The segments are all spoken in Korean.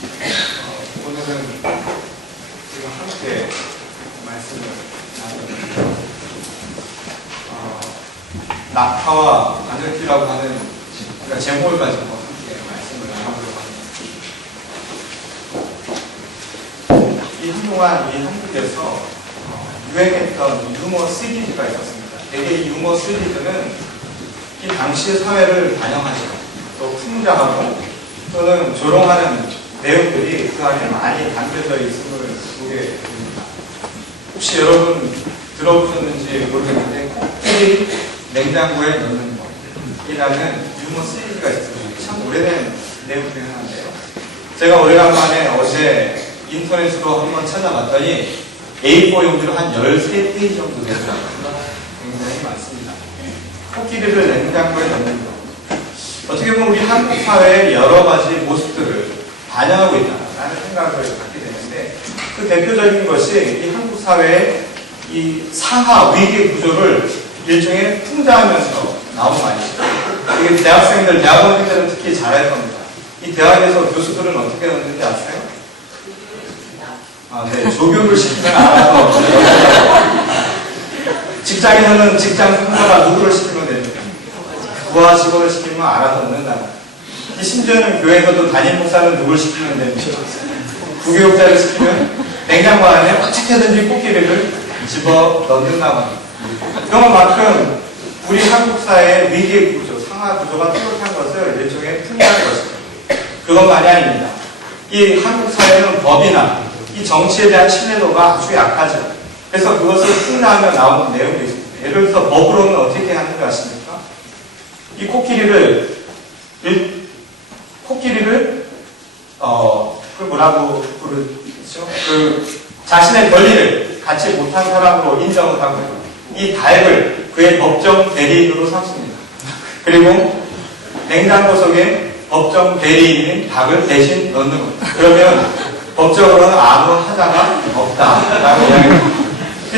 오늘은 우리가 함께 말씀을 나누는 낙타와 바늘귀라고 하는 제목을 가지고 함께 말씀을 나눠보려고 합니다. 이 한동안 이 한국에서 유행했던 유머 시리즈가 있었습니다. 대개 이 유머 시리즈는 이 당시의 사회를 반영하죠. 또 풍자하고 또는 조롱하는 내용들이 그 안에 많이 담겨져 있음을 보게 됩니다. 혹시 여러분 들어보셨는지 모르겠는데 코끼리 냉장고에 넣는 것이라는 유머 시리즈가 있습니다. 참 오래된 내용 중에 하나인데요. 제가 오래간만에 어제 인터넷으로 한번 찾아봤더니 A4 용지로 한 13페이지 정도 되더라고요. 굉장히 많습니다. 코끼리를 냉장고에 넣는 것. 어떻게 보면 우리 한국 사회의 여러 가지 모습들을 반영하고 있다라는 생각을 갖게 되는데, 그 대표적인 것이 이 한국 사회의 이 상하 위계 구조를 일종의 풍자하면서 나온 말이죠. 이게 대학생들, 대학원생들은 특히 잘할 겁니다. 이 대학에서 교수들은 어떻게 하는지 아세요? 네, 조교를 시키면 알아서. 직장에서는 직장 상사가 누구를 시키면 됩니까? 부하 직원을 시키면 알아서 넣는다. 심지어는 교회에서도 담임 목사는 누굴 시키면 됩니까? 부교육자를 시키면 냉장고 안에 어떻게든지 코끼리를 집어 넣는다고 합니다. 그런 만큼 우리 한국 사회의 위계 구조, 상하 구조가 뚜렷한 것을 일종의 풍자하는 것입니다. 그것만이 아닙니다. 이 한국 사회는 법이나 이 정치에 대한 신뢰도가 아주 약하죠. 그래서 그것을 풍자하며 나오는 내용도 있습니다. 예를 들어서 법으로는 어떻게 하는 줄 아십니까? 이 코끼리를 그 뭐라고 부르죠? 자신의 권리를 갖지 못한 사람으로 인정을 하고 이 닭을 그의 법정 대리인으로 삼습니다. 그리고 냉장고 속에 법정 대리인인 닭을 대신 넣는 겁니다. 그러면 법적으로는 아무 하자가 없다라고 이야기합니다.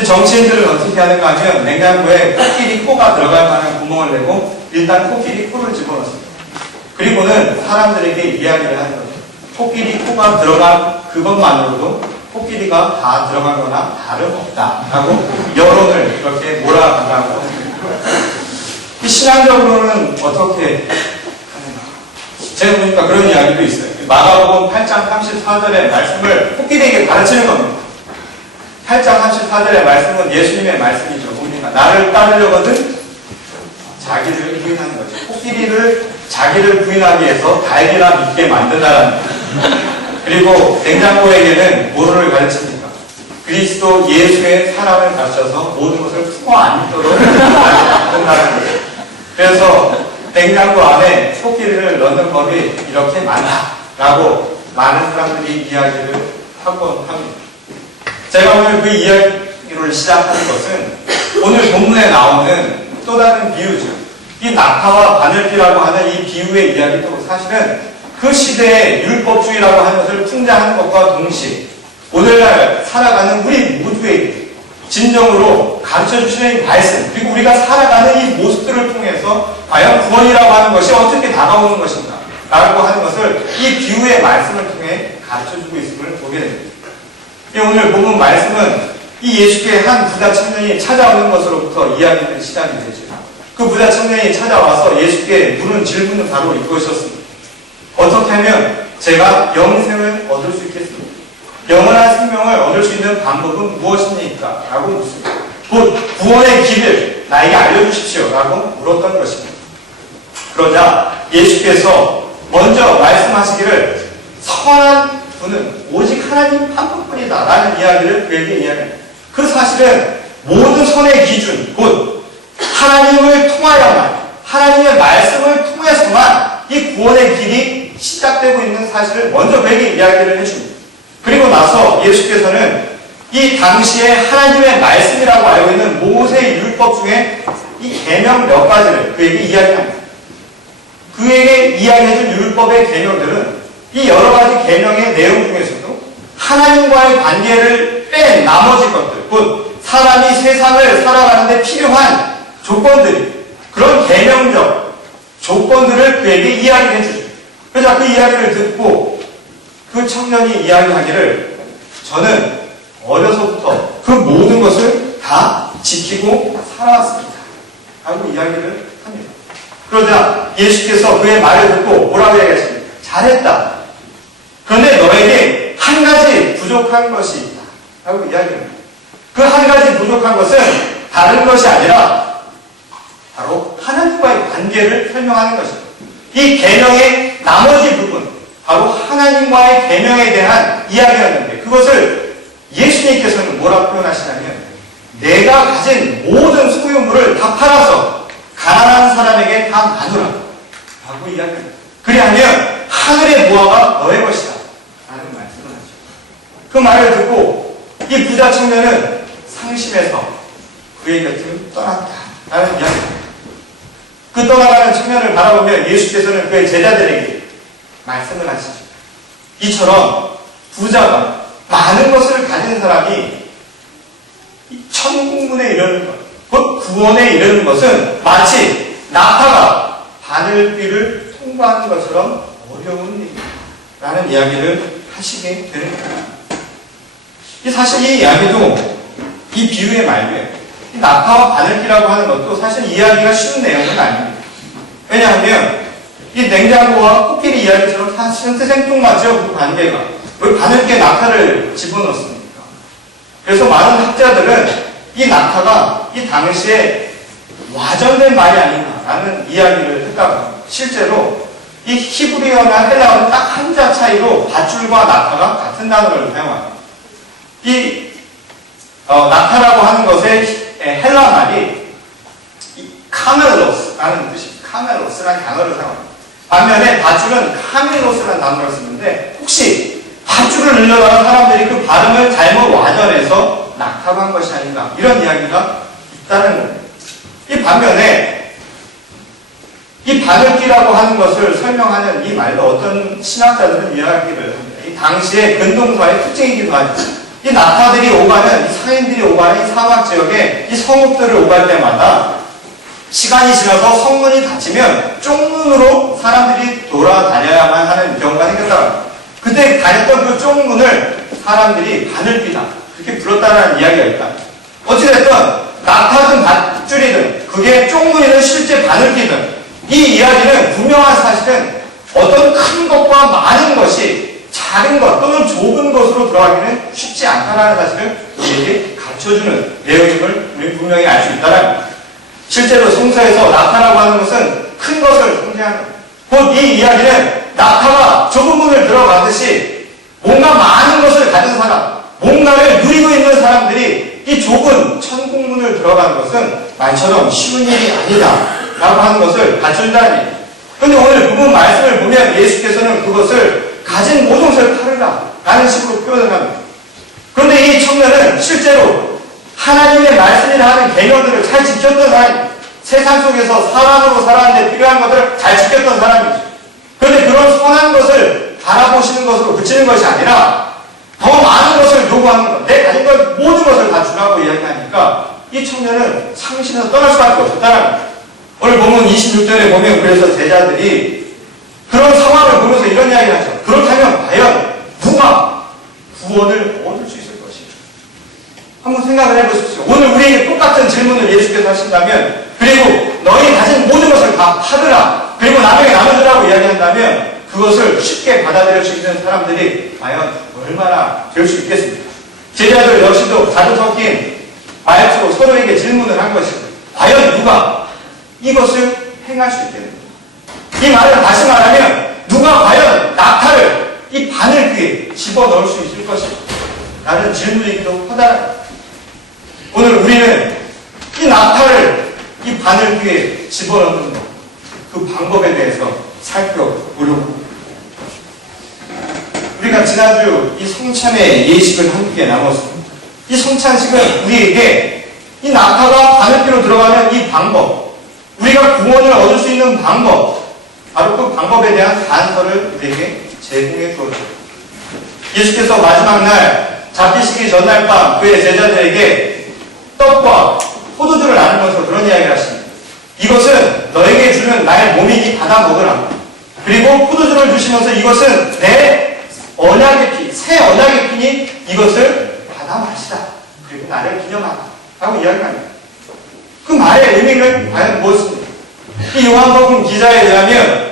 정치인들은 어떻게 하는가 하면 냉장고에 코끼리 코가 들어갈 만한 구멍을 내고 일단 코끼리 코를 집어넣습니다. 그리고는 사람들에게 이야기를 하는 거죠. 코끼리 코가 들어간 그것만으로도 코끼리가 다 들어간 거나 다름없다라고 여론을 그렇게 몰아간다고 합니다. 신앙적으로는 어떻게 하는가? 제가 보니까 그런 이야기도 있어요. 마가복음 8장 34절의 말씀을 코끼리에게 가르치는 겁니다. 8장 34절의 말씀은 예수님의 말씀이죠. 뭡니까? 나를 따르려거든 자기를 부인하는 거죠. 코끼리를 자기를 부인하기 위해서 달기나 믿게 만든다는 거죠. 그리고 냉장고에게는 뭐를 가르칩니까? 그리스도 예수의 사랑을 가르쳐서 모든 것을 품어 안도록 만든다는 거죠. 그래서 냉장고 안에 코끼리를 넣는 법이 이렇게 많다라고 많은 사람들이 이야기를 하곤 합니다. 제가 오늘 그 이야기를 시작하는 것은 오늘 본문에 나오는 또 다른 비유죠. 이 낙타와 바늘귀라고 하는 이 비유의 이야기도 사실은 그 시대의 율법주의라고 하는 것을 풍자하는 것과 동시에 오늘날 살아가는 우리 모두에게 진정으로 가르쳐주시는 말씀, 그리고 우리가 살아가는 이 모습들을 통해서 과연 구원이라고 하는 것이 어떻게 다가오는 것인가 라고 하는 것을 이 비유의 말씀을 통해 가르쳐주고 있음을 보게 됩니다. 오늘 본문 말씀은 이 예수께 한 부자 청년이 찾아오는 것으로부터 이야기는 시작이 되죠. 그 부자 청년이 찾아와서 예수께 물은 질문은 바로 이것이었습니다. 어떻게 하면 제가 영생을 얻을 수 있겠습니까? 영원한 생명을 얻을 수 있는 방법은 무엇입니까? 라고 묻습니다. 곧 구원의 길을 나에게 알려주십시오. 라고 물었던 것입니다. 그러자 예수께서 먼저 말씀하시기를 선한 분은 오직 하나님 한 분뿐이다 라는 이야기를 그에게 이야기합니다. 그 사실은 모든 선의 기준, 곧 하나님을 통하여만, 하나님의 말씀을 통해서만 이 구원의 길이 시작되고 있는 사실을 먼저 그에게 이야기를 해줍니다. 그리고 나서 예수께서는 이 당시에 하나님의 말씀이라고 알고 있는 모세의 율법 중에 이 계명 몇 가지를 그에게 이야기합니다. 그에게 이야기해준 율법의 계명들은 이 여러 가지 계명의 내용 중에서도 하나님과의 관계를 뺀 나머지 것들, 곧 사람이 세상을 살아가는 데 필요한 조건들이, 그런 계명적 조건들을 그에게 이야기해 주죠. 그래서 그 이야기를 듣고 그 그 청년이 이야기하기를 저는 어려서부터 그 모든 것을 다 지키고 살아왔습니다. 라고 이야기를 합니다. 그러자 예수께서 그의 말을 듣고 뭐라고 이야기하십니까? 잘했다. 그런데 너에게 한 가지 부족한 것이 있다. 라고 이야기합니다. 그 한 가지 부족한 것은 다른 것이 아니라 바로 하나님과의 관계를 설명하는 것입니다. 이 계명의 나머지 부분, 바로 하나님과의 계명에 대한 이야기였는데 그것을 예수님께서는 뭐라고 표현하시냐면 내가 가진 모든 소유물을 다 팔아서 가난한 사람에게 다 나누라 라고 이야기합니다. 그리하면 하늘의 무화가 너의 것이다 라는 말씀을 하죠. 그 말을 듣고 이 부자 청년은 상심해서 그의 곁을 떠났다 라는 이야기입니다. 그 떠나가는 청년을 바라보며 예수께서는 그의 제자들에게 말씀을 하시죠. 이처럼 부자가 많은 것을 가진 사람이 천국문에 이르는 것, 곧 구원에 이르는 것은 마치 낙타가 바늘귀를 통과하는 것처럼 어려운 일이라는 이야기를 하시게 되는 겁니다. 사실 이 이야기도 이 비유의 말이에요. 이 낙타와 바늘귀라고 하는 것도 사실 이해하기가 쉬운 내용은 아닙니다. 왜냐하면 이 냉장고와 코끼리 이야기처럼 사실은 생뚱맞죠. 그 관계가. 왜 바늘귀에 낙타를 집어넣습니까? 그래서 많은 학자들은 이 낙타가 이 당시에 와전된 말이 아닌가라는 이야기를 했다고 합니다. 실제로 이 히브리어나 헬라어는 딱 한자 차이로 밧줄과 낙타가 같은 단어를 사용합니다. 이 낙타라고 하는 것의 헬라 말이 카멜로스라는 뜻입니다. 카멜로스라는 단어를 사용합니다. 반면에 밧줄은 카멜로스라는 단어를 쓰는데 혹시 밧줄을 늘려다가 사람들이 그 발음을 잘못 와전해서 낙타로 한 것이 아닌가 이런 이야기가 있다는 겁니다. 이 반면에 이 바늘귀라고 하는 것을 설명하는 이 말도 어떤 신학자들은 이야기를 합니다. 이 당시의 근동사의 특징이기도 하죠. 이 낙타들이 오가는, 이 상인들이 오가는 이 사막 지역에 이 성읍들을 오갈 때마다 시간이 지나서 성문이 닫히면 쪽문으로 사람들이 돌아다녀야만 하는 경우가 생겼다. 그때 다녔던 그 쪽문을 사람들이 바늘귀다 그렇게 불렀다는 이야기가 있다. 어찌됐든 낙타든 밧줄이든 그게 쪽문이든 실제 바늘귀든 이 이야기는 분명한 사실은 어떤 큰 것과 많은 것이 작은 것 또는 좁은 것으로 들어가기는 쉽지 않다는 사실을 우리에게 가르쳐주는 내용임을 우리 분명히 알 수 있다는 겁니다. 실제로 성서에서 낙타라고 하는 것은 큰 것을 상징하는 겁니다. 곧 이 이야기는 낙타가 좁은 문을 들어가듯이 뭔가 많은 것을 가진 사람, 뭔가를 누리고 있는 사람들이 이 좁은 천국문을 들어가는 것은 말처럼 쉬운 일이 아니다 라고 하는 것을 갖춘다는 얘기입니다. 그런데 오늘 부분 말씀을 보면 예수께서는 그것을 가진 모든 것을 팔으라 라는 식으로 표현을 합니다. 그런데 이 청년은 실제로 하나님의 말씀이라 하는 개념들을 잘 지켰던 사람입니다. 세상 속에서 사람으로 살아가는데 필요한 것을 잘 지켰던 사람이죠. 그런데 그런 선한 것을 바라보시는 것으로 그치는 것이 아니라 더 많은 것을 요구하는 것, 내 가진 것 모든 것을 다 주라고 이야기하니까 이 청년은 상심해서 떠날 수밖에 없었다는 겁니다. 오늘 본문 26절에 보면 그래서 제자들이 그런 상황을 보면서 이런 이야기를 하죠. 그렇다면 과연 누가 구원을 얻을 수 있을 것인가? 한번 생각을 해보십시오. 오늘 우리에게 똑같은 질문을 예수께서 하신다면 그리고 너희 가진 모든 것을 다 팔으라 그리고 나중에 나눠주라고 이야기한다면 그것을 쉽게 받아들일 수 있는 사람들이 과연 얼마나 될 수 있겠습니까? 제자들 역시도 자주 섞인 말투로 서로에게 질문을 한 것입니다. 과연 누가 이것을 행할 수 있겠는가? 이 말을 다시 말하면 누가 과연 낙타를 이 바늘귀에 집어넣을 수 있을 것인가? 라는 질문이기도 하다. 오늘 우리는 이 낙타를 이 바늘귀에 집어넣는 것, 그 방법에 대해서 살펴보려고 합니다. 우리가 지난주 이 성찬의 예식을 함께 나눴습니다. 이 성찬식은 우리에게 이 낙타가 바늘귀로 들어가는 이 방법, 우리가 구원을 얻을 수 있는 방법, 바로 그 방법에 대한 단서를 우리에게 제공해 주었습니다. 예수께서 마지막 날 잡히시기 전날 밤 그의 제자들에게 떡과 포도주를 나누면서 그런 이야기를 하십니다. 이것은 너에게 주는 나의 몸이니 받아 먹으라. 그리고 포도주를 주시면서 이것은 내 언약의 라고 이야기합니다. 그 말의 의미는 과연 무엇입니까? 이 요한복음 기자에 의하면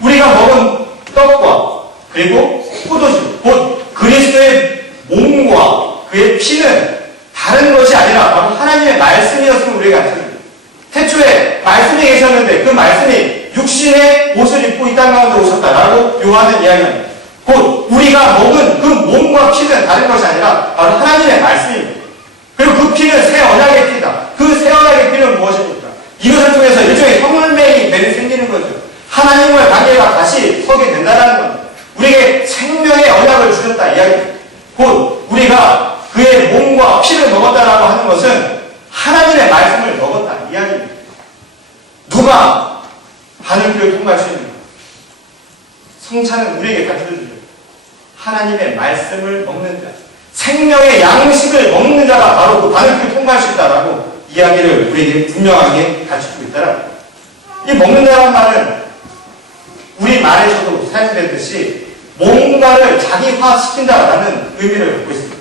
우리가 먹은 떡과 그리고 포도주, 곧 그리스도의 몸과 그의 피는 다른 것이 아니라 바로 하나님의 말씀이었음을 우리가 알잖아요. 태초에 말씀이 계셨는데 그 말씀이 육신의 옷을 입고 이 땅 가운데 오셨다라고 요한은 이야기합니다. 곧 우리가 먹은 그 몸과 피는 다른 것이 아니라 바로 하나님의 말씀입니다. 그리고 그 피는 새 언약의 피다. 그 새 언약의 피는 무엇입니까? 이것을 통해서 일종의 혈맹이 생기는 거죠. 하나님과의 관계가 다시 서게 된다는 겁니다. 우리에게 생명의 언약을 주셨다 이야기입니다. 곧 우리가 그의 몸과 피를 먹었다라고 하는 것은 하나님의 말씀을 먹었다 이야기입니다. 누가 바늘귀를 통과할 수 있는가? 성찬은 우리에게 가르쳐주죠. 하나님의 말씀을 먹는 자, 생명의 양식을 먹는 자가 바로 그 바늘귀를 통과할 수 있다라고 이야기를 우리에게 분명하게 가르쳐주고 있다라. 이 먹는 자란 말은 우리 말에서도 사용됐듯이 뭔가를 자기화시킨다라는 의미를 갖고 있습니다.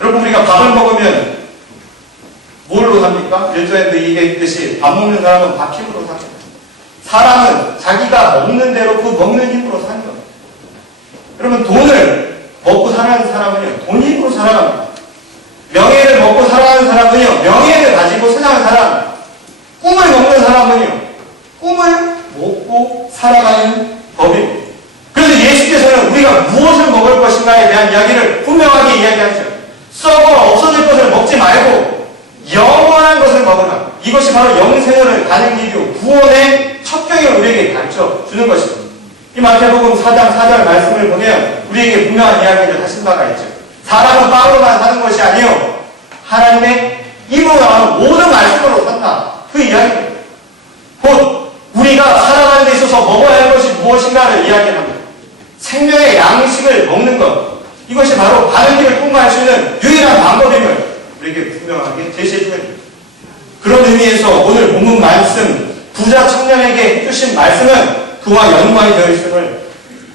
여러분, 우리가 밥을 먹으면 뭘로 삽니까? 1절에도 얘기했듯이 밥 먹는 사람은 밥 힘으로 삽니다. 사람은 자기가 먹는 대로 그 먹는 힘으로 사는 겁니다. 여러분, 돈을 먹고 살아가는 사람은요, 돈 힘으로 살아갑니다. 명예를 먹고 살아가는 사람은요, 명예를 가지고 세상을 살아갑니다. 꿈을 먹는 사람은요, 꿈을 먹고 살아가는 법입니다. 그래서 예수께서는 우리가 무엇을 먹을 것인가에 대한 이야기를 분명하게 이야기하죠. 썩어 없어질 것을 먹지 말고 영원한 것을 먹으라. 이것이 바로 영생을 가는 길이요 구원의 첩경을 우리에게 가르쳐 주는 것입니다. 이 마태복음 4장 4절 말씀을 보면 우리에게 분명한 이야기를 하신 바가 있죠. 사람은 빵으로만 사는 것이 아니요 하나님의 입으로 나오는 모든 말씀으로 산다. 그 이야기입니다. 곧 우리가 살아가는 데 있어서 먹어야 할 것이 무엇인가를 이야기합니다. 생명의 양식을 먹는 것, 이것이 바로 바른길을 통과할 수 있는 유일한 방법임을 우리에게 분명하게 제시해 줍니다. 그런 의미에서 오늘 본문 말씀, 부자 청년에게 해주신 말씀은 그와 연관이 되어 있음을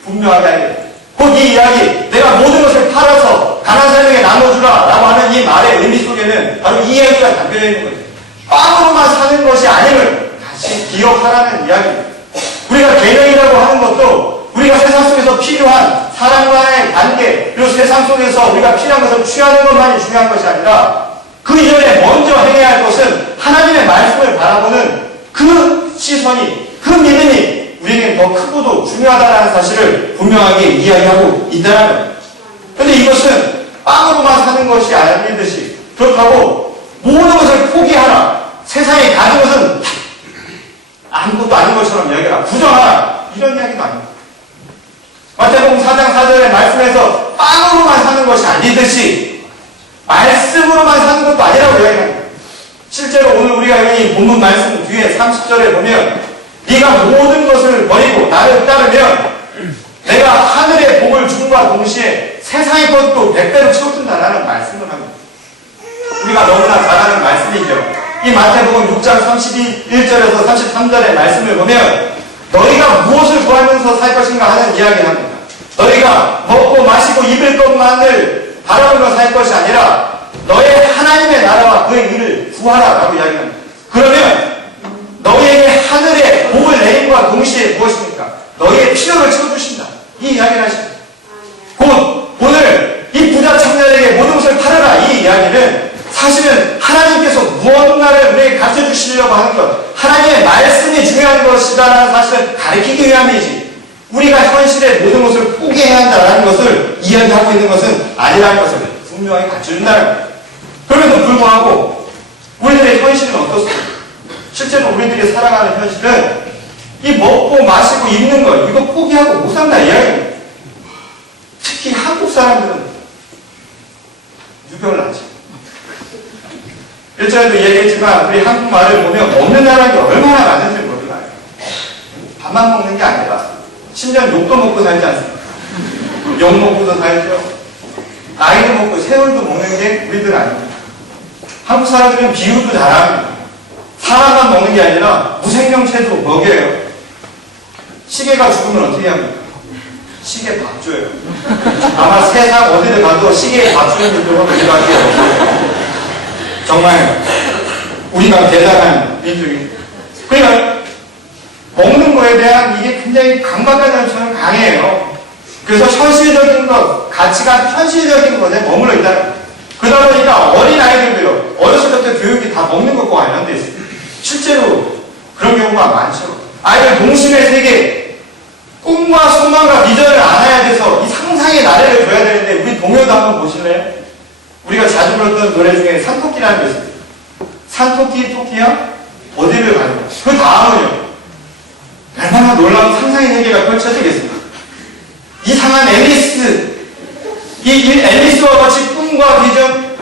분명하게 합니다. 곧 이 이야기, 내가 모든 것을 팔아서 가난한 사람에게 나눠주라 라고 하는 이 말의 의미 속에는 바로 이 이야기가 담겨져 있는 거죠. 빵으로만 사는 것이 아님을 다시 기억하라는 이야기입니다. 우리가 개명이라고 하는 것도 우리가 세상 속에서 필요한 사람과의 관계, 그리고 세상 속에서 우리가 필요한 것을 취하는 것만이 중요한 것이 아니라 그 이전에 먼저 행해야 할 것은 하나님의 말씀을 바라보는 그 시선이, 그 믿음이 우리에게 더 크고도 중요하다는 사실을 분명하게 이야기하고 있다는 겁니다. 그런데 이것은 빵으로만 사는 것이 아니듯이 그렇다고 모든 것을 포기하라, 세상에 가진 것은 아무것도 아닌 것처럼 여기라, 부정하라, 이런 이야기도 아닙니다. 마태복음 4장 4절의 말씀에서 빵으로만 사는 것이 아니듯이 말씀으로만 사는 것도 아니라고 이야기합니다. 실제로 오늘 우리가 이 본문 말씀 뒤에 30절에 보면 네가 모든 것을 버리고 나를 따르면 내가 하늘의 복을 줌과 동시에 세상의 것도 100배로 채워준다라는 말씀을 합니다. 우리가 너무나 잘 아는 말씀이죠. 이 마태복음 6장 31절에서 33절의 말씀을 보면 너희가 무엇을 구하면서 살 것인가 하는 이야기를 합니다. 너희가 먹고 마시고 입을 것만을 바라보며 살 것이 아니라 너의 하나님의 나라와 그의 일을 구하라 라고 이야기합니다. 그러면 너희에게 하늘의 복을 내림과 동시에 무엇입니까? 너희의 필요를 채워주신다. 이 이야기를 하십니다. 곧 오늘 이 부자 청년에게 모든 것을 팔아라 이 이야기는 사실은 하나님께서 무언가를 우리에게 가르쳐 주시려고 하는 것, 하나님의 말씀이 중요한 것이다라는 사실을 가르치기 위함이지 우리가 현실의 모든 것을 포기해야 한다는 것을 이야기하고 있는 것은 아니라는 것을 분명히 갖춰준다는 겁니다. 그럼에도 불구하고 우리들의 현실은 어떻습니까? 실제로 우리들이 살아가는 현실은 이 먹고 마시고 입는 것, 이거 포기하고 못 산다 이야기입니다. 특히 한국 사람들은 유별을 하죠. 일전에도 얘기했지만 우리 한국말을 보면 먹는 나라는 게 얼마나 많은지 몰라요. 밥만 먹는 게 아니라 심지어 욕도 먹고 살지 않습니까? 욕 먹고도 살죠. 나이도 먹고 세월도 먹는 게 우리들 아닙니다. 한국 사람들은 비유도 잘합니다. 사람만 먹는 게 아니라 무생명체도 먹여요. 시계가 죽으면 어떻게 합니까? 시계 밥 줘요. 아마 세상 어디를 가도 시계에 밥 주는 분들은 우리밖에 없어요. 정말 우리가 대단한 민족입니다. 그러니까 먹는 거에 대한 이게 굉장히 강박관념이 저는 강해요. 그래서 현실적인 것, 가치가 현실적인 것에 머물러 있다. 그러다 보니까 어린 아이들도요, 어렸을 때부터 교육이 다 먹는 것과 관련돼 있어요. 실제로 그런 경우가 많죠. 아이들 동심의 세계, 꿈과 소망과 비전을 알아야 돼서 이 상상의 나래를 줘야 되는데, 우리 동요도 한번 보실래요? 우리가 자주 불렀던 노래 중에 산토끼라는 게 있어요. 산토끼, 토끼야? 어디를 가는 거야? 그 다음은요, 얼마나 놀라운 상상의 세계가 펼쳐지겠습니까? 이상한 앨리스, 이 앨리스와 같이 꿈과 비전,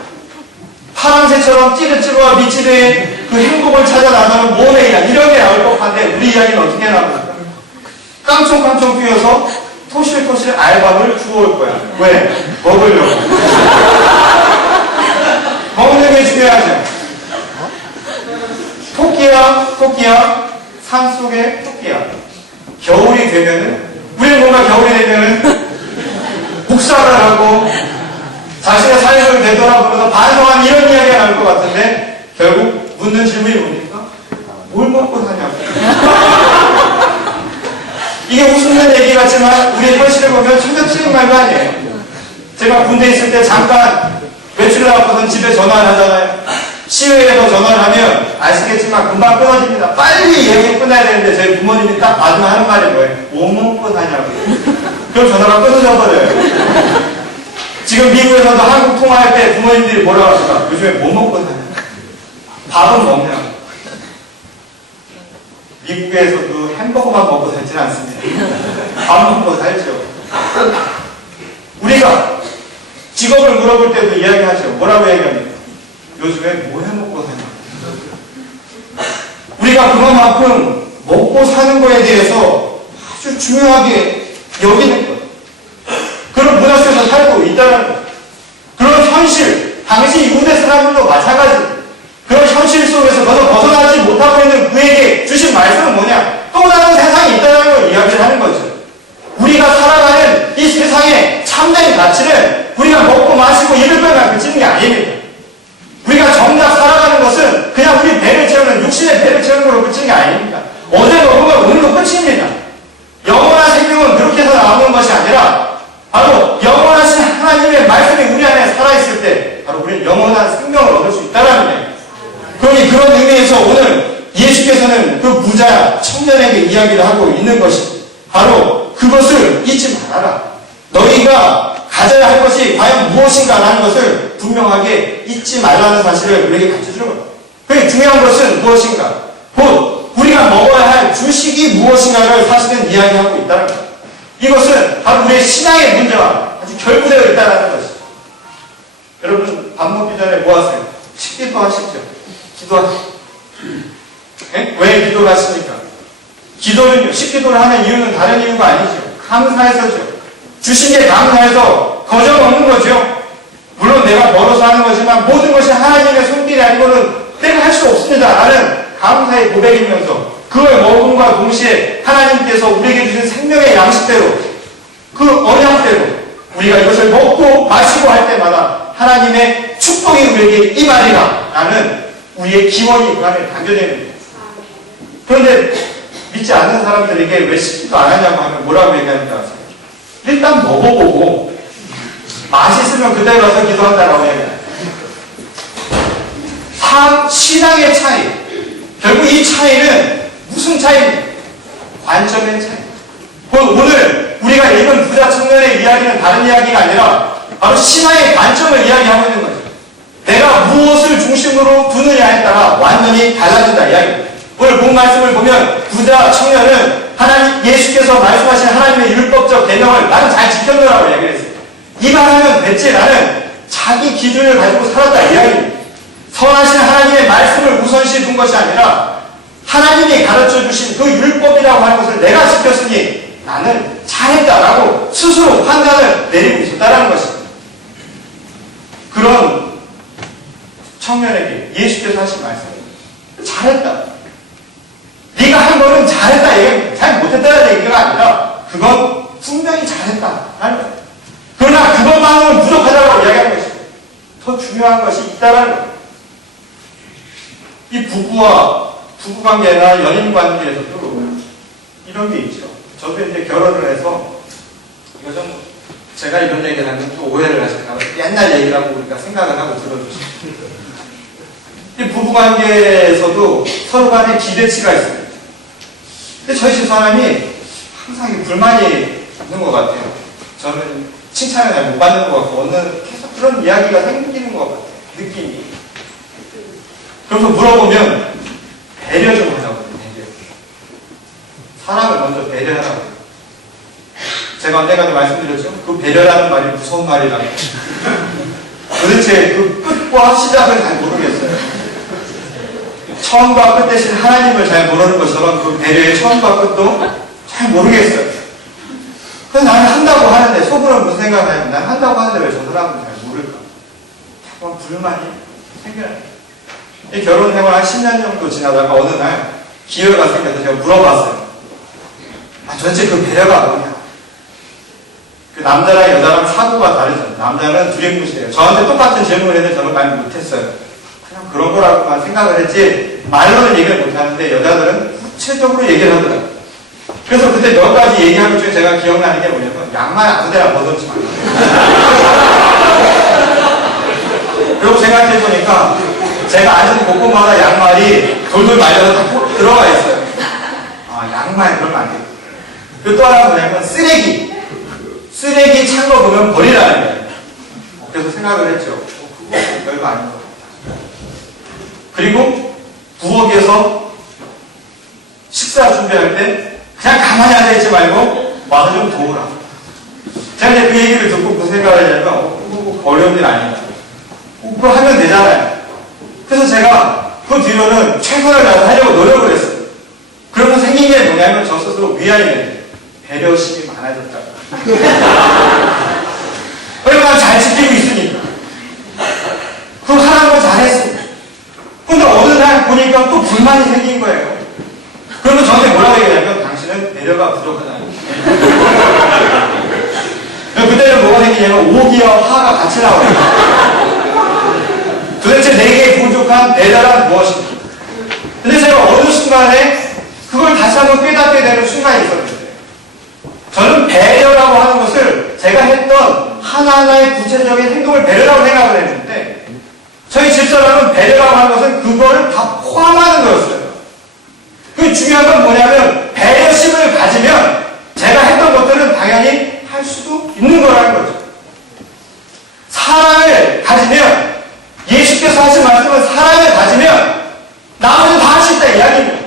파랑새처럼 찌르찌르와 미치르의 그 행복을 찾아 나가는 모네이야, 이런 게 나올 법한데, 우리 이야기는 어떻게 나올까? 깡총깡총 뛰어서 토실토실 알밥을 주워올 거야. 왜? 먹으려고. 먹는 게 중요하죠. 토끼야, 산속의 토끼야. 겨울이 되면은, 우리는 뭔가 겨울이 되면은, 묵사를 하고, 자신의 삶을 되돌아보면서 반성한 이런 이야기가 나올 것 같은데, 결국 묻는 질문이 뭡니까? 뭘 먹고 사냐고. 이게 웃는 얘기 같지만, 우리의 현실을 보면 전혀 틀린 말도 아니에요. 제가 군대에 있을 때 잠깐 외출 나가고선 집에 전화를 하잖아요. 시외에서 전화를 하면 아시겠지만 금방 끊어집니다. 빨리 얘기 끝나야 되는데 저희 부모님이 딱 받으면 하는 말이 뭐예요? 뭐 먹고 사냐고. 그럼 전화가 끊어져 버려요. 지금 미국에서도 한국 통화할 때 부모님들이 뭐라고 하실까? 요즘에 뭐 먹고 사냐? 밥은 먹냐고. 미국에서도 햄버거만 먹고 살지는 않습니다. 밥 먹고 살죠. 우리가 직업을 물어볼 때도 이야기하죠. 뭐라고 얘기합니까? 요즘에 뭐 해먹고 사냐? 우리가 그만큼 먹고 사는 거에 대해서 아주 중요하게 여기는 것. 그런 문화 속에서 살고 있다는 것. 그런 현실, 당시 유대 사람들도 마찬가지. 그런 현실 속에서 벗어나지 못하고 있는 그에게 주신 말씀은 뭐냐? 또 다른 세상이 있다는 걸 이야기를 하는 거죠. 우리가 살아가는 이 세상의 참된 가치는 우리가 먹고 마시고 입을 빼면 그치는 게 아닙니다. 우리가 정작 살아가는 것은 그냥 우리 배를 채우는, 육신의 배를 채우는 걸로 끝인 게 아닙니다. 어제 먹은 건 오늘로 끝입니다. 영원한 생명은 그렇게 해서 나오는 것이 아니라 바로 영원하신 하나님의 말씀이 우리 안에 살아있을 때 바로 우리는 영원한 생명을 얻을 수 있다는 거예요. 그러니 그런 의미에서 오늘 예수께서는 그 부자 청년에게 이야기를 하고 있는 것이 바로 그것을 잊지 말아라. 너희가 가져야 할 것이 과연 무엇인가라는 것을 분명하게 잊지 말라는 사실을 우리에게 가르쳐주는 겁니다. 그게 중요한 것은 무엇인가? 곧 우리가 먹어야 할 주식이 무엇인가를 사실은 이야기하고 있다는 겁니다. 이것은 바로 우리의 신앙의 문제와 아주 결부되어 있다는 것이죠. 여러분 밥 먹기 전에 뭐 하세요? 식기도 하시죠? 기도하시죠? 네? 왜 기도를 하십니까? 기도는요, 식기도를 하는 이유는 다른 이유가 아니죠. 감사해서죠. 주신 게 감사해서 거저 먹는 거죠. 물론 내가 벌어서 하는 거지만 모든 것이 하나님의 손길이 아니고는 내가 할 수 없습니다. 라는 감사의 고백이면서 그걸 먹음과 동시에 하나님께서 우리에게 주신 생명의 양식대로 그 언약대로 우리가 이것을 먹고 마시고 할 때마다 하나님의 축복이 우리에게 임하리라 라는 우리의 기원이 그 안에 담겨져 있는 거예요. 그런데 믿지 않는 사람들에게 왜 식기도 안 하냐고 하면 뭐라고 얘기합니까? 일단 먹어보고 맛있으면 그때 가서 기도한다라고 얘기해요. 신앙의 차이. 결국 이 차이는 무슨 차이입니까? 관점의 차이. 오늘 우리가 읽은 부자 청년의 이야기는 다른 이야기가 아니라 바로 신앙의 관점을 이야기하고 있는 거죠. 내가 무엇을 중심으로 두느냐에 따라 완전히 달라진다 이야기입니다. 오늘 본 말씀을 보면 부자 청년은 하나님, 예수께서 말씀하신 하나님의 율법적 계명을 나는 잘 지켰노라고 이야기를 했어요. 이만하면 됐지. 나는 자기 기준을 가지고 살았다 이야기입니다. 선하신 하나님의 말씀을 우선시 둔 것이 아니라 하나님이 가르쳐 주신 그 율법이라고 하는 것을 내가 지켰으니 나는 잘했다라고 스스로 판단을 내리고 있었다는 것입니다. 그런 청년에게 예수께서 하신 말씀, 잘했다. 네가 한 거는 잘했다 얘기가, 잘 못했다는 얘기가 아니라 그건 분명히 잘했다 하는 거예요. 그러나 그것만으로는 부족하다고 이야기하는 것입니다. 더 중요한 것이 있다라는 거예요. 이 부부관계나 연인관계에서도 이런 게 있죠. 저도 이제 결혼을 해서, 이거 좀, 제가 이런 얘기를 하면 또 오해를 하실까 봐 옛날 얘기라고 우리가 생각을 하고 들어주시죠. 이 부부관계에서도 서로 간에 기대치가 있습니다. 근데 저희 집사람이 항상 불만이 있는 것 같아요. 저는 칭찬을 잘 못 받는 것 같고, 계속 그런 이야기가 생기는 것 같아요. 느낌이. 그래서 물어보면, 배려 좀 하자고, 배려. 사람을 먼저 배려하라고. 제가 언젠가도 말씀드렸죠? 그 배려라는 말이 무서운 말이라고. 도대체 그 끝과 시작을 잘 모르겠어요. 처음과 끝 대신 하나님을 잘 모르는 것처럼 그 배려의 처음과 끝도 잘 모르겠어요. 그래서 나는 한다고 하는데, 속으로 무슨 생각을 하냐면, 난 한다고 하는데 왜 저 사람은 잘 모를까? 자꾸 불만이 생겨나요. 이 결혼 생활 한 10년 정도 지나다가 어느 날 기회가 생겨서 제가 물어봤어요. 도대체 그 배려가 뭐냐? 그 남자랑 여자랑 사고가 다르죠. 남자는 두리뭉실해요. 저한테 똑같은 질문을 했는데 저는 말 못했어요. 그냥 그런 거라고만 생각을 했지, 말로는 얘기를 못하는데 여자들은 구체적으로 얘기를 하더라고요. 그래서 그때 몇 가지 얘기한 것 중에 제가 기억나는 게 뭐냐면, 양말 아무데나 벗었지 말고. 그리고 생각해보니까 제가 앉은 곳곳마다 양말이 돌돌 말려서 다 들어가 있어요. 양말 그러면 안 돼요. 그리고 또 하나가 뭐냐면 쓰레기 찬 거 보면 버리라는 거예요. 그래서 생각을 했죠. 그거 별거 아닌 것 같다. 그리고 부엌에서 식사 준비할 때 그냥 가만히 앉아있지 말고 와서 좀 도우라. 제가 이제 그 얘기를 듣고 그 생각을 하냐면, 그거 어려운 일 아니다. 그거 하면 되잖아요. 그래서 제가 그 뒤로는 최선을 다해서 하려고 노력을 했어요. 그러면 생긴 게 뭐냐면, 저 스스로 위안이 돼요. 배려심이 많아졌다고. 왜냐면 잘 지키고 있으니까. 그거 하라는 걸 잘했습니다. 근데 어느 날 보니까 또 불만이 생긴 거예요. 그러면 저한테 뭐라고 얘기하냐면, 당신은 배려가 부족하다는 거예요. 그때는 뭐가 생기냐면, 오기와 화가 같이 나와요. 도대체 내게 부족한 배려란 무엇인가? 근데 제가 어느 순간에 그걸 다시 한번 깨닫게 되는 순간이 있었는데, 저는 배려라고 하는 것을 제가 했던 하나하나의 구체적인 행동을 배려라고 생각을 했는데, 저희 집사람은 배려라고 하는 것은 그거를 다 포함하는 거였어요. 그 중요한 건 뭐냐면, 배려심을 가지면 제가 했던 것들은 당연히 할 수도 있는 거라는 거죠. 사랑을 가지면, 예수께서 하신 말씀은 사랑을 가지면 나머지는 다 할 수 있다 이야기입니다.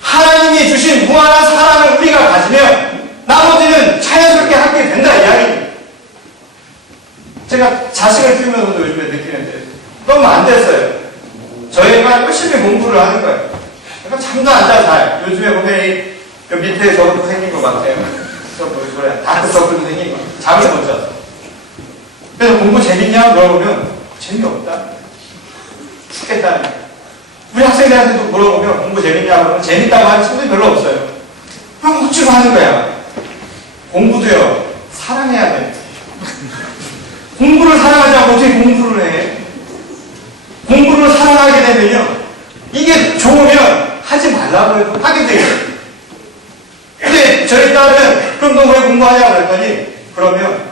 하나님이 주신 무한한 사랑을 우리가 가지면 나머지는 자연스럽게 하게 된다 이야기입니다. 제가 자식을 키우면서도 요즘에 느끼는데 너무 안 됐어요. 저희가 열심히 공부를 하는 거예요. 그러니까 잠도 안 자 잘. 요즘에 보면 이 밑에 저것도 생긴 것 같아요. 다크서클도 생긴 것 같아요. 잠을 못 자서. 그래서 공부 재밌냐 물어보면 재미없다. 죽겠다는 거예요. 우리 학생들한테도 물어보면 공부 재밌냐고 하면 재밌다고 하는 친구들이 별로 없어요. 그럼 억지로 하는 거야. 공부도요, 사랑해야 돼. 공부를 사랑하지 않고 어떻게 공부를 해? 공부를 사랑하게 되면요, 이게 좋으면 하지 말라고 해도 하게 돼요. 근데 저희 딸은 그럼 너 왜 공부하냐 그랬더니, 그러면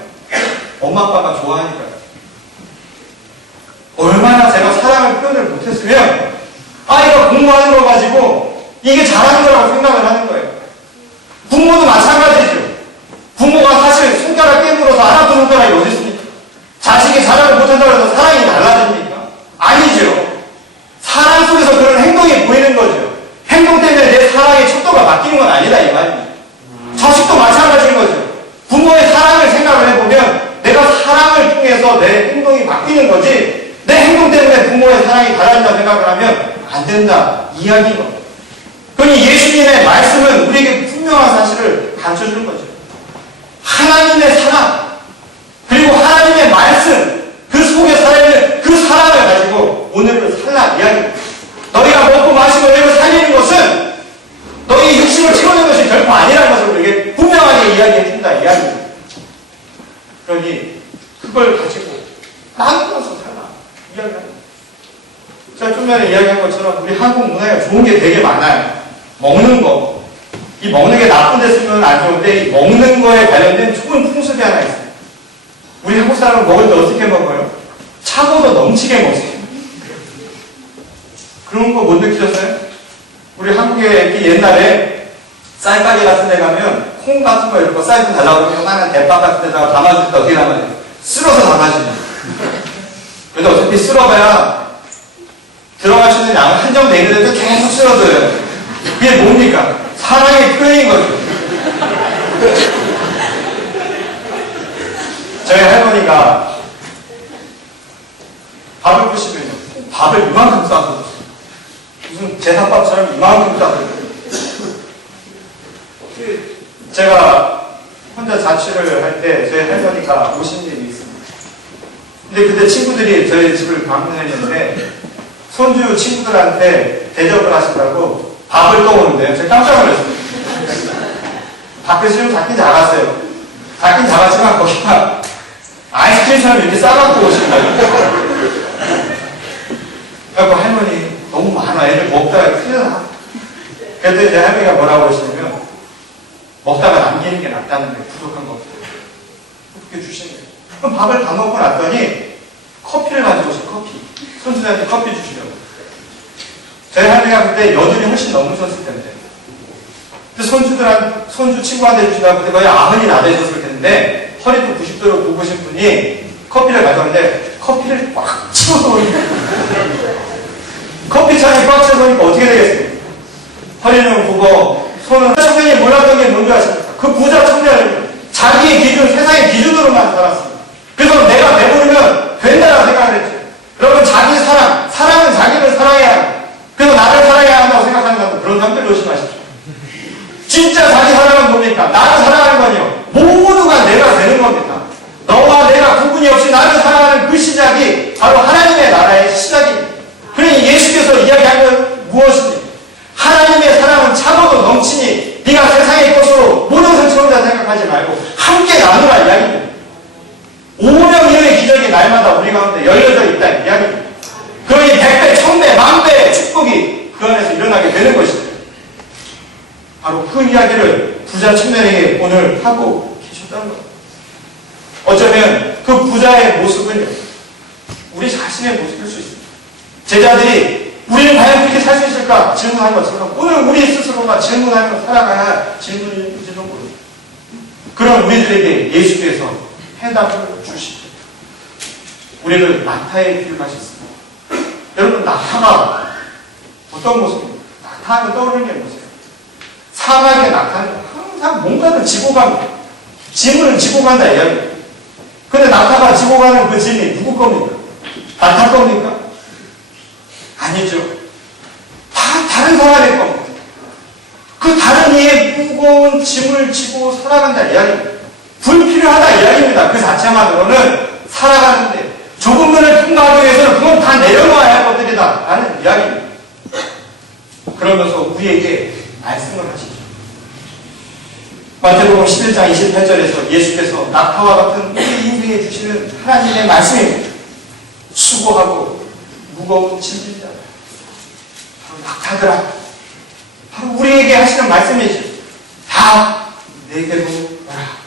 엄마 아빠가 좋아하니까. 얼마나 제가 사랑을 표현을 못했으면 아이가 공부하는 거 가지고 이게 잘하는 거라고 생각을 하는 거예요. 부모도 마찬가지죠. 부모가 사실 손가락 깨물어서 안 아픈 손가락이 어디 있습니까? 자식이 사랑을 못한다고 해서 사랑이 달라집니까? 아니죠. 사랑 속에서 그런 행동이 보이는 거죠. 행동 때문에 내 사랑의 척도가 바뀌는 건 아니다 이 말입니다. 자식도 마찬가지인 거죠. 부모의 사랑을 생각을 해보면 내가 사랑을 통해서 내 행동이 바뀌는 거지, 내 행동 때문에 부모의 사랑이 달라진다 생각을 하면 안 된다 이야기인 겁니다. 그러니 예수님의 말씀은 우리에게 분명한 사실을 가르쳐주는 거죠. 하나님의 사랑, 그리고 하나님의 말씀, 그 속에 살아있는 그 사랑을 가지고 오늘을 살라 이야기입니다. 너희가 먹고 마시고 너희를 살리는 것은 너희 육신을 채우는 것이 결코 아니라는 것을 우리에게 분명하게 이야기해준다 이야기입니다. 그러니 그걸 가지고 나누어서 살라 이야기합니다. 제가 좀 전에 이야기한 것처럼 우리 한국 문화에 좋은 게 되게 많아요. 먹는 거. 이 먹는 게 나쁜 데 쓰면 안 좋은데 이 먹는 거에 관련된 좋은 풍습이 하나 있어요. 우리 한국 사람은 먹을 때 어떻게 먹어요? 차고도 넘치게 먹어요. 그런 거 못 느끼셨어요? 우리 한국에 옛날에 쌀가게 같은 데 가면 콩 같은 거 이렇게 쌀 좀 달라고 하면 요만한 대빵 같은 데다가 담아줄 때 어떻게 담아야 돼요? 쓸어서 담아주죠. 근데 어차피 쓸어봐야 들어갈 수 있는 양은 한정돼 있는데도 계속 쓸어줘요. 그게 뭡니까? 사랑의 표현인 거죠. 저희 할머니가 밥을 푸시면요. 밥을 이만큼 싸서 무슨 제사밥처럼 이만큼 싸서 제가 혼자 자취를 할 때 저희 할머니가 오신 일이 있습니다. 근데 그때 친구들이 저희 집을 방문했는데 손주 친구들한테 대접을 하시라고 밥을 떠오는데요. 제가 깜짝 놀랐어요. 밥그릇이 작긴 작았어요. 작긴 작았지만 거기가 아이스크림처럼 이렇게 싸갖고 오신 거예요. 그래서 할머니 너무 많아. 애들 먹다가 큰일 나. 그랬더니 제 할머니가 뭐라고 하시냐면 먹다가 남기는 게 낫다는 게 부족한 거 그렇게 주시는 거예요. 그럼 밥을 다 먹고 났더니 커피를 가지고 오신 커피. 손주들한테 커피 주시려고. 저희 할머니가 그때 여든이 훨씬 넘으셨을 텐데. 손주 친구한테 주시다가 그때 거의 90이 나 되셨을 텐데, 허리도 90도로 굽으신 분이 커피를 가져왔는데, 커피를 꽉 치워서 오니까. 커피창이 꽉 치워서 오니까 어떻게 되겠습니까? 허리는 굽어, 손은, 청년이 몰랐던 게 뭔지 아십니까? 그 부자 청년은 자기의 기준, 세상의 기준으로만 살았습니다. 그래서 내가 배부르면 된다라고 생각을 했죠. 여러분, 자기 사랑은 자기를 사랑해야 합니다. 그래서 나를 사랑해야 한다고 생각하는 사람들, 그런 사람들 조심하십시오. 진짜 자기 사랑은 뭡니까? 나를 사랑하는 건요. 모두가 내가 되는 겁니다. 너와 내가 구분이 없이 나를 사랑하는 그 시작이 바로 하나님의 나라의 시작입니다. 그러니 예수께서 이야기한 건 무엇입니까? 하나님의 사랑은 차고도 넘치니 네가 세상의 것으로 모든 것을 채운다 생각하지 말고 함께 나누라 이야기입니다. 5명이의 기적이 날마다 우리 가운데 열려져 있다 이야기입니다. 그러니 100배, 1000배, 10,000배의 축복이 그 안에서 일어나게 되는 것입니다. 바로 그 이야기를 부자 청년에게 오늘 하고 계셨다는 겁니다. 어쩌면 그 부자의 모습은 우리 자신의 모습일 수 있습니다. 제자들이 우리는 과연 그렇게 살 수 있을까 질문한 것처럼 오늘 우리 스스로가 질문하며 살아가야 할 질문일지도 모릅니다. 그런 우리들에게 예수께서 해답을 주시죠. 우리를 낙타의 길을 가셨습니다. 여러분, 낙타가 어떤 모습입니까? 낙타하면 떠오르는 게 뭐세요? 사막의 낙타는 항상 뭔가를 지고 갑니다. 짐을 지고 간다 이야기입니다. 근데 낙타가 지고 가는 그 짐이 누구 겁니까? 낙타 겁니까? 아니죠. 다 다른 사람의 겁니다. 그 다른 이의 무거운 짐을 지고 살아간다 이야기입니다. 불필요하다 이야기입니다. 그 자체만으로는 살아가는데 좁은 문을 통과하기 위해서는 그건 다 내려놓아야 할 것들이다 라는 이야기입니다. 그러면서 우리에게 말씀을 하시죠. 마태복음 11장 28절에서 예수께서 낙타와 같은 우리 인생에 주시는 하나님의 말씀입니다. 수고하고 무거운 짐진 자들, 바로 낙타들아, 바로 우리에게 하시는 말씀이죠. 다 내게로 오라.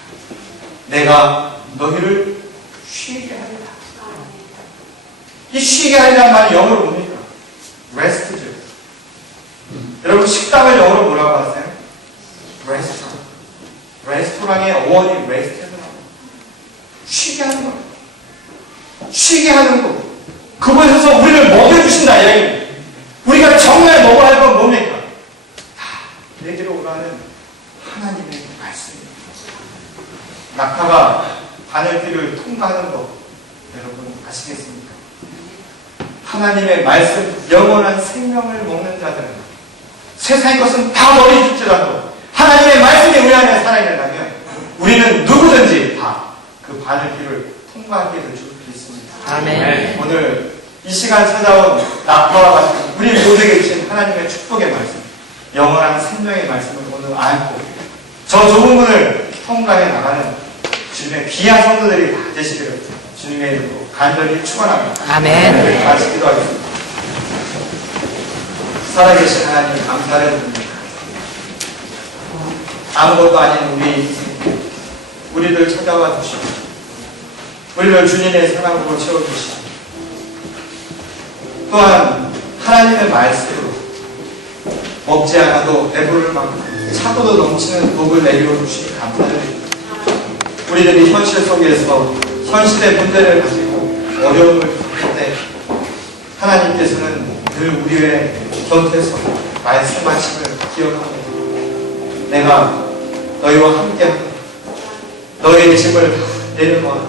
내가 너희를 쉬게 하리라. 이 쉬게 하리라는 말이 영어로 뭡니까? rest죠. 여러분, 식당을 영어로 뭐라고 하세요? 레스토랑. 레스토랑의 어원이 rest에서 나옵니다. 쉬게 하는 거. 쉬게 하는 거. 그곳에서 우리를 먹여주신다 이야기입니다. 우리가 정말 먹어야 할 건 뭡니까? 다 내게로 오라는 하나님의 말씀입니다. 낙타가 바늘길을 통과하는 것 여러분 아시겠습니까? 하나님의 말씀, 영원한 생명을 먹는 자들은 세상의 것은 다 머리 죽지라도 하나님의 말씀이 우리 안에 살아있는다면 우리는 누구든지 다 그 바늘길을 통과하게 될 줄 믿습니다. 아멘. 오늘 이 시간 찾아온 낙타와 같은 우리 모두에게 주신 하나님의 축복의 말씀, 영원한 생명의 말씀을 오늘 안고 저 좁은 문을 통과해 나가는 주님의 귀한 성도들이 다 되시기를 주님의 이름으로 간절히 축원합니다. 아멘. 같이 기도하겠습니다. 살아계신 하나님 감사를 드립니다. 아무것도 아닌 우리의 인생, 우리를 찾아와 주시고 우리를 주님의 사랑으로 채워주시고 또한 하나님의 말씀으로 먹지 않아도 배부를 만큼 차고도 넘치는 복을 내려 주시니 감사드립니다. 우리들이 현실 속에서 현실의 문제를 가지고 어려움을 겪을 때 하나님께서는 늘 우리의 곁에서 말씀하심을 기억하고 내가 너희와 함께하고 너희의 짐을 내려놓아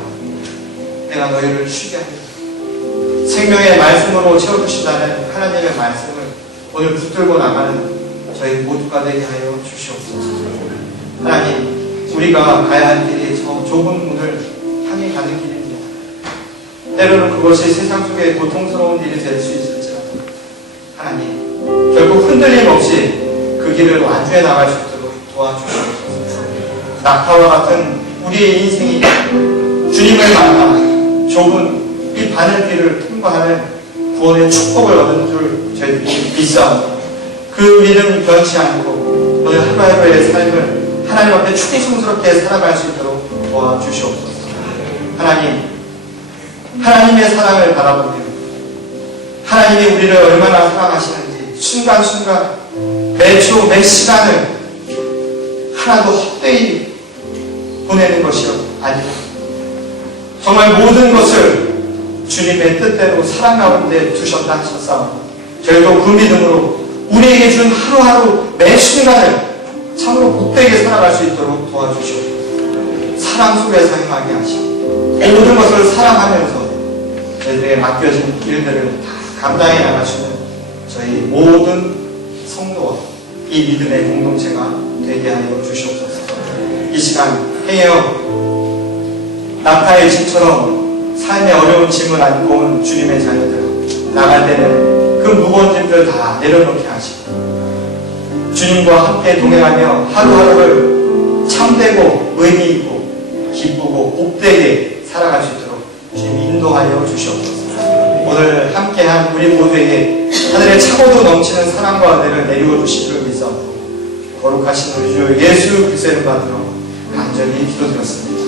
내가 너희를 쉬게 합니다. 생명의 말씀으로 채워주시다는 하나님의 말씀을 오늘 붙들고 나가는 저희 모두가 되게 하여 주시옵소서. 하나님, 우리가 가야 할 길이 저 좁은 문을 향해 가는 길입니다. 때로는 그것이 세상 속에 고통스러운 일이 될 수 있을지라도 하나님, 결국 흔들림 없이 그 길을 완주해 나갈 수 있도록 도와주시옵소서. 낙타와 같은 우리의 인생이 주님을 만나 좁은 이 바늘길을 통과하는 구원의 축복을 얻은 줄 저희들이 믿사옵니다. 그 믿음 변치 않고 오늘 하루하루의 삶을 하나님 앞에 충성스럽게 살아갈 수 있도록 도와주시옵소서. 하나님, 하나님의 사랑을 바라보며 하나님이 우리를 얼마나 사랑하시는지 순간순간 매초 매 시간을 하나도 헛되이 보내는 것이 아니라 정말 모든 것을 주님의 뜻대로 사랑 가운데 두셨다 하셨사옵니다. 저희도 그 믿음으로 우리에게 준 하루하루 매 순간을 참으로 복되게 살아갈 수 있도록 도와주시옵소서. 사랑 속에서 행하게 하시고 모든 것을 사랑하면서 저희들에게 맡겨진 일들을 다 감당해 나가시는 저희 모든 성도와 이 믿음의 공동체가 되게 하여 주시옵소서. 이 시간 행여 낙타의 짐처럼 삶의 어려운 짐을 안고 온 주님의 자녀들 나갈 때는 그 무거운 짐들 다 내려놓게 하시고 주님과 함께 동행하며 하루하루를 참되고 의미있고 기쁘고 복되게 살아갈 수 있도록 주님 인도하여 주시옵소서. 오늘 함께한 우리 모두에게 하늘의 차고도 넘치는 사랑과 은혜를 내리워 주실 줄 믿사옵고 거룩하신 우리 주 예수 그리스도의 이름으로 간절히 기도드렸습니다.